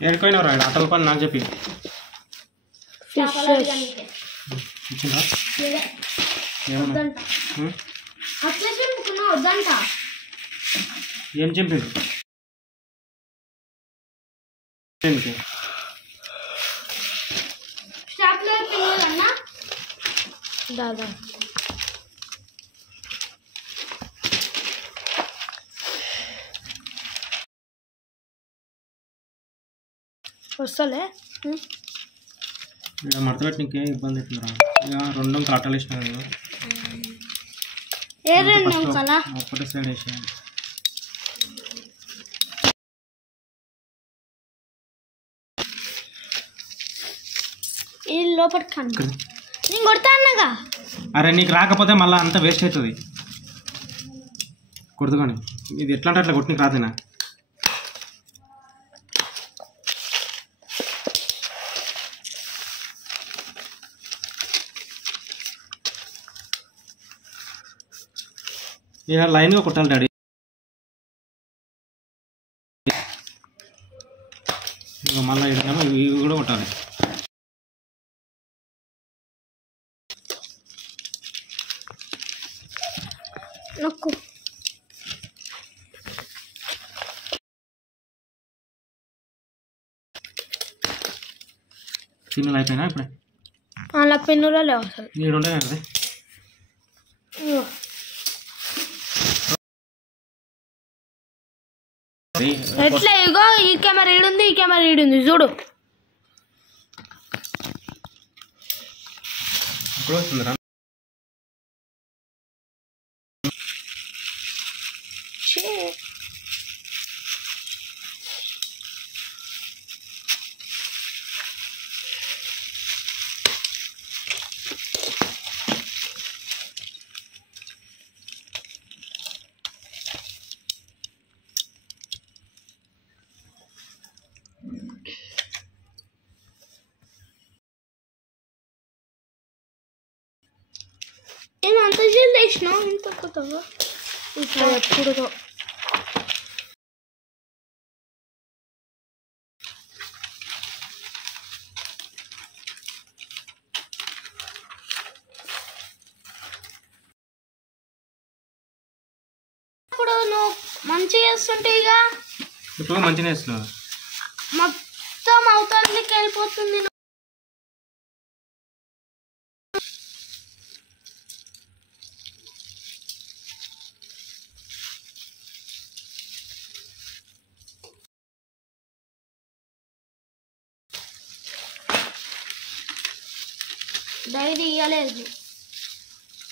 ఏడుకోయినా రా అటల పని నాకు చెప్పి ఇచ్చిందా ఏం చెప్పింది దాదా వస్తలే ఇక మడత పెట్టి నీకే ఇబ్బంది అవుతుందిరా ఇక రెండు అట్టలు వేసినా కదా ఒక్కటే సైడ్ వేసాను ఈ లోపలికి కనుక నేను కొడతా అన్నగా అరే నీకు రాకపోతే మళ్ళీ అంతా వేస్ట్ అవుతుంది కొడుతు కానీ ఇది ఎట్లా అంటే అట్లా కొట్టి నీకు రాదేనా ఇక లైన్గా కొట్టాలి డాడీ ఇంకా మళ్ళీ ఇదేమో ఇవి కూడా కొట్టాలి నొక్కు చిన్నలు అయిపోయినా ఇప్పుడే అలా పెన్నులో లేవు అసలు 7 ఉంటాయి కదా ఎట్లా ఇగో ఈ కెమెరా ఈడుంది ఈ కెమెరా ఈడుంది చూడు ఇప్పుడు వస్తుందిరా నేను అంత జల్ది వేసినా ఇంత కొత్తగా ఇట్లా ఎప్పుడుదో ఇప్పుడు నువ్వు మంచిగా చేస్తుంటే ఇక ఇప్పుడు మంచిగా వేస్తున్నావు మొత్తం అవతలకి వెళ్ళిపోతుంది డైరీ ఇవ్వలేదు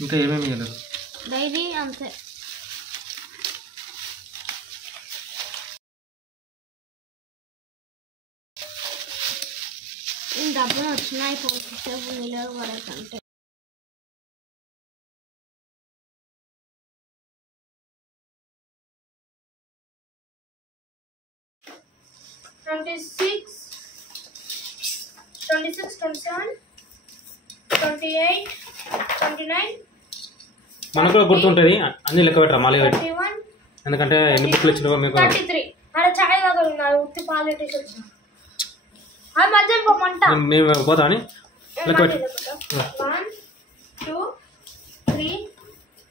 ఇంకా ఏమేమి ఇవ్వలేదు డైరీ అంతే డబ్బులు వచ్చినాయి పోతే నిలవ పడకంటే 26, 27, 28, 29 మనకు కూడా గుర్తుంటుంది అన్ని లెక్క పెట్టరా మళ్ళీ ఎందుకంటే ఎన్ని బుక్లు వచ్చినావో మీకు 33 అక్కడ చాయ్ దగ్గర ఉన్నారు ఉత్తి పాలు టీషర్ట్స్ ఆ మధ్య పోమంట మేము పోతా అని లెక్క పెట్టు 1 2 3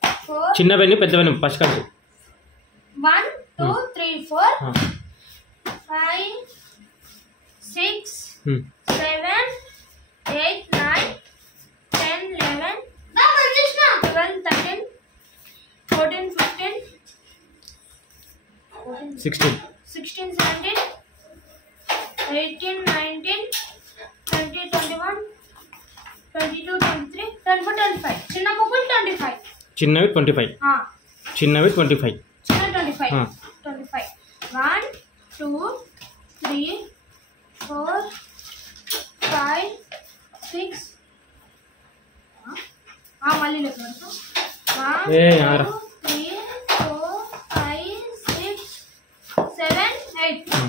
4 చిన్నవన్నీ పెద్దవన్నీ ఫస్ట్ కలిసి 1 2 3 4 5 6 7 8 9 10 11 12 13 14 15 16 16 17 18 19 20 21 22 23 24 25 చిన్న బుక్కులు 25 చిన్నవి 25 చిన్నవి 25 చిన్న 25 25 1 2 3 4 5 6 మళ్ళీ లెక్క 1 2 3 4 5 6 7 8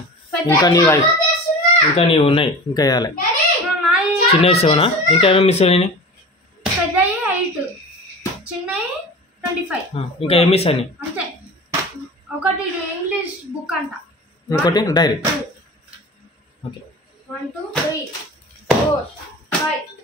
ఇంకా నీవు ఉన్నాయి ఇంకా వేయాలి చిన్న ఇస్తావనా ఇంకా ఏమేమి మిస్ అయినాయి పెద్దవి 8 చిన్నవి 25 ఇంకా ఏమి మిస్ అయినాయి అంతే ఒకటి ఇంగ్లీష్ బుక్ అంట ఇంకోటి డైరీ ఓకే 1 2 3 4 5